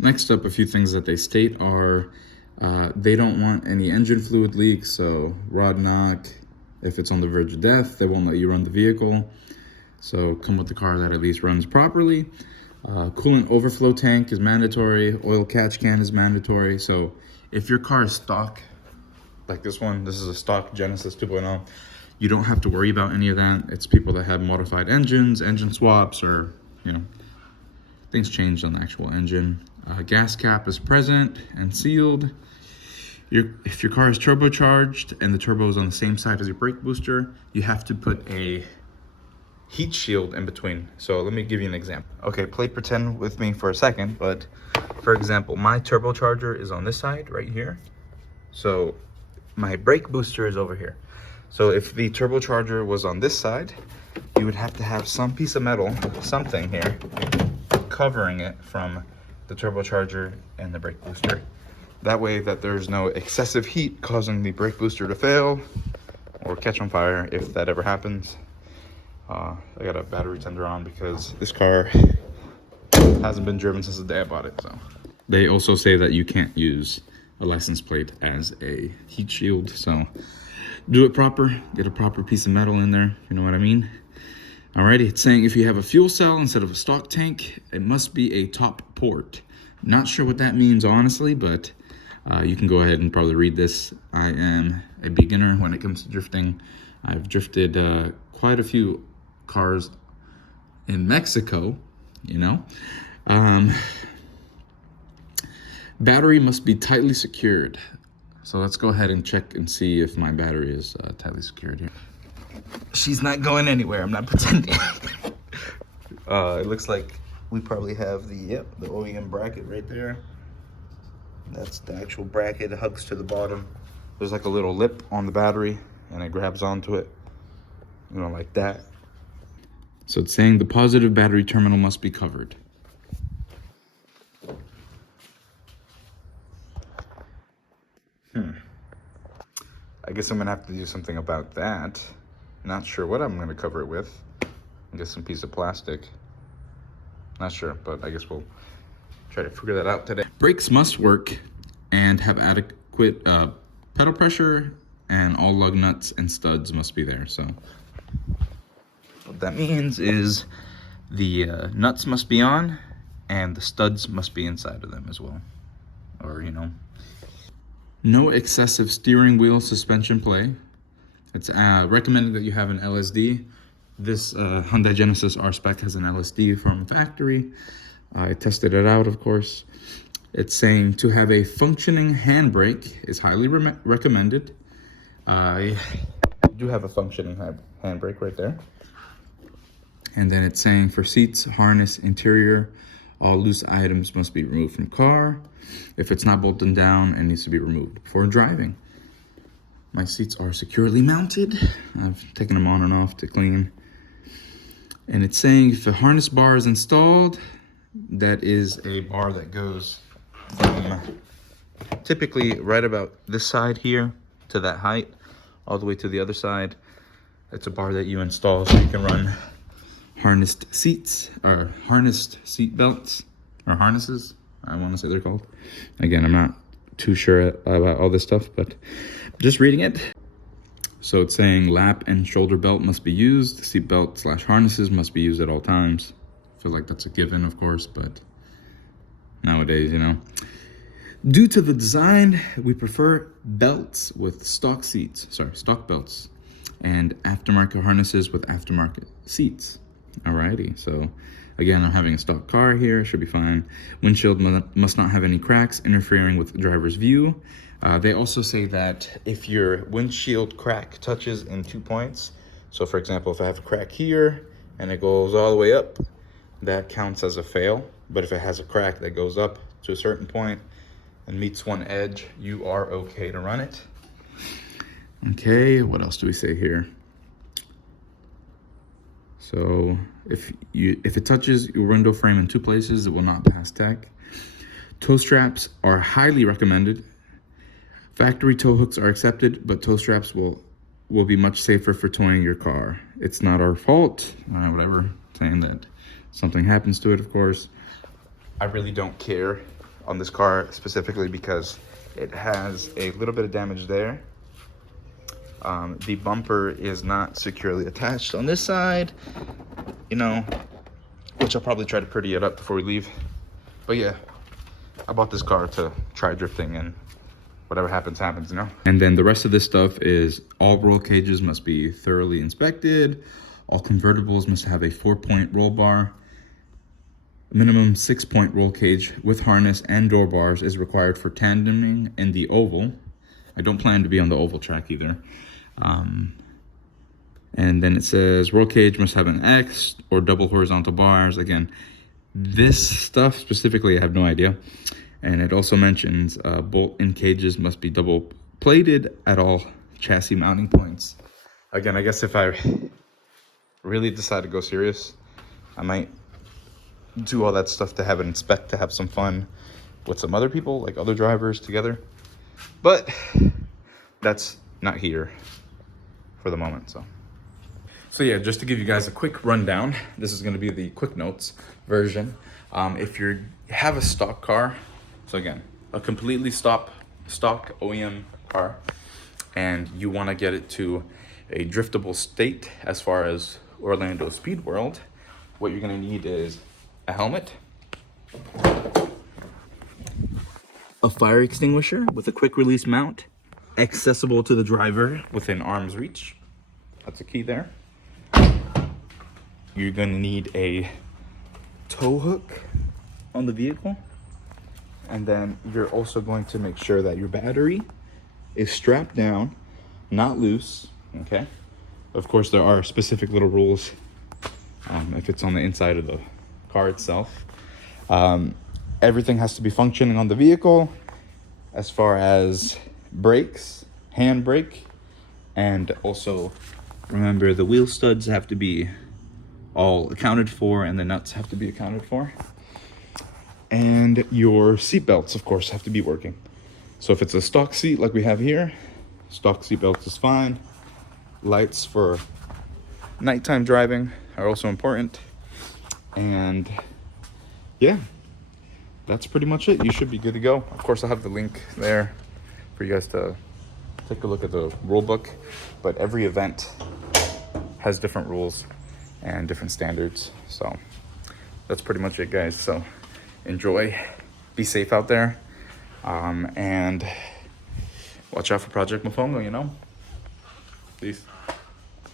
Next up, a few things that they state are they don't want any engine fluid leaks, so rod knock. If it's on the verge of death, they won't let you run the vehicle. So come with the car that at least runs properly. Coolant overflow tank is mandatory. Oil catch can is mandatory. So if your car is stock, like this one, this is a stock Genesis 2.0, you don't have to worry about any of that. It's people that have modified engines, engine swaps, or, you know, things changed on the actual engine. Gas cap is present and sealed. If your car is turbocharged and the turbo is on the same side as your brake booster, you have to put a heat shield in between. So let me give you an example. Okay, play pretend with me for a second, but for example, my turbocharger is on this side right here. So my brake booster is over here. So if the turbocharger was on this side, you would have to have some piece of metal, something here, covering it from the turbocharger and the brake booster. That way that there's no excessive heat causing the brake booster to fail or catch on fire if that ever happens. I got a battery tender on because this car hasn't been driven since the day I bought it. So they also say that you can't use a license plate as a heat shield. So do it proper, get a proper piece of metal in there, you know what I mean? Alrighty, it's saying if you have a fuel cell instead of a stock tank, it must be a top port. Not sure what that means, honestly, but you can go ahead and probably read this. I am a beginner when it comes to drifting. I've drifted quite a few cars in Mexico, you know. Battery must be tightly secured. So let's go ahead and check and see if my battery is tightly secured here. She's not going anywhere, I'm not pretending. It looks like we probably have the OEM bracket right there. That's the actual bracket. It hugs to the bottom. There's like a little lip on the battery and it grabs onto it, you know, like that. So it's saying the positive battery terminal must be covered. I guess I'm gonna have to do something about that. Not sure what I'm gonna cover it with. I guess some piece of plastic. Not sure, but I guess we'll try to figure that out today. Brakes must work and have adequate pedal pressure, and all lug nuts and studs must be there. So what that means is the nuts must be on and the studs must be inside of them as well. Or, you know. No excessive steering wheel suspension play. It's recommended that you have an LSD. This Hyundai Genesis R-Spec has an LSD from factory. I tested it out, of course. It's saying to have a functioning handbrake is highly recommended. I do have a functioning handbrake right there. And then it's saying for seats, harness, interior, all loose items must be removed from car. If it's not bolted down, it needs to be removed before driving. My seats are securely mounted. I've taken them on and off to clean. And it's saying if a harness bar is installed, that is a bar that goes from typically right about this side here to that height, all the way to the other side. It's a bar that you install so you can run harnessed seats, or harnessed seat belts, or harnesses, I want to say they're called. Again, I'm not too sure about all this stuff, but just reading it. So it's saying lap and shoulder belt must be used. Seat belt / harnesses must be used at all times. I feel like that's a given, of course, but nowadays, you know. Due to the design, we prefer belts with stock belts, and aftermarket harnesses with aftermarket seats. Alrighty, so again, I'm having a stock car here, should be fine. Windshield must not have any cracks interfering with the driver's view. They also say that if your windshield crack touches in 2 points, so for example, if I have a crack here and it goes all the way up, that counts as a fail. But if it has a crack that goes up to a certain point and meets one edge, you are okay to run it. Okay, what else do we say here? So if it touches your window frame in 2 places, it will not pass tech. Tow straps are highly recommended. Factory tow hooks are accepted, but tow straps will be much safer for towing your car. It's not our fault, whatever, saying that something happens to it, of course. I really don't care on this car specifically because it has a little bit of damage there. The bumper is not securely attached on this side, you know, which I'll probably try to pretty it up before we leave. But yeah, I bought this car to try drifting, and whatever happens, happens, you know? And then the rest of this stuff is all roll cages must be thoroughly inspected. All convertibles must have a 4-point roll bar. Minimum 6-point roll cage with harness and door bars is required for tandeming in the oval. I don't plan to be on the oval track either. And then it says roll cage must have an X or double horizontal bars. Again, this stuff specifically, I have no idea. And it also mentions bolt-in cages must be double plated at all chassis mounting points. Again, I guess if I really decide to go serious, I might do all that stuff to have it inspect, to have some fun with some other people, like other drivers together. But that's not here for the moment. So yeah, just to give you guys a quick rundown, this is going to be the quick notes version. If you have a stock car, so again, a completely stock OEM car, and you want to get it to a driftable state as far as Orlando Speed World, what you're going to need is a helmet, a fire extinguisher with a quick release mount, accessible to the driver within arm's reach. That's a key there. You're going to need a tow hook on the vehicle. And then you're also going to make sure that your battery is strapped down, not loose, okay? Of course, there are specific little rules if it's on the inside of the car itself. Everything has to be functioning on the vehicle as far as brakes, hand brake, and also remember the wheel studs have to be all accounted for, and the nuts have to be accounted for. And your seat belts, of course, have to be working. So if it's a stock seat like we have here, stock seat belts is fine. Lights for nighttime driving are also important. And yeah, that's pretty much it. You should be good to go. Of course, I'll have the link there for you guys to take a look at the rule book. But every event has different rules and different standards. So that's pretty much it, guys. So enjoy, be safe out there, and watch out for Project Mofongo, you know? Peace.